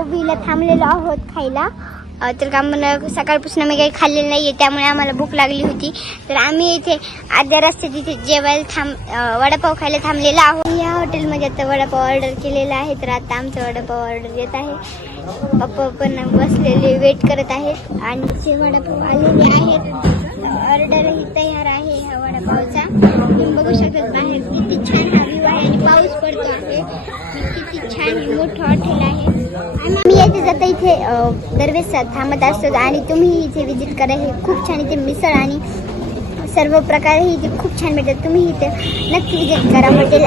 वडापावला थांबलेलो आहोत खायला. तर का आम्हाला सकाळपासून आम्ही काही खाल्लेलं नाहीये, त्यामुळे आम्हाला भूक लागली होती. तर आम्ही इथे अर्ध्या रस्त्यात इथे जेवायला वडापाव खायला थांबलेला आहोत. या हॉटेलमध्ये आता वडापाव ऑर्डर केलेला आहे. तर आता आमचा वडापाव ऑर्डर येत आहे. पप्पा पण बसलेले वेट करत आहेत आणि ते वडापाव आलेले आहेत. ऑर्डरही तयार आहे ह्या वडापावचा. तुम्ही बघू शकता बाहेर किती छान हा व्ह्यू आहे आणि पाऊस पडतो आहे. किती छान हे मोठं हॉटेल आहे. आम्ही येथे जाता इथे दरवेळेस थांबत असतो आणि तुम्ही इथे विजिट करा. हे खूप छान इथे मिसळ आणि सर्व प्रकारही इथे खूप छान भेटतात. तुम्ही इथे नक्की विजिट करा हॉटेल.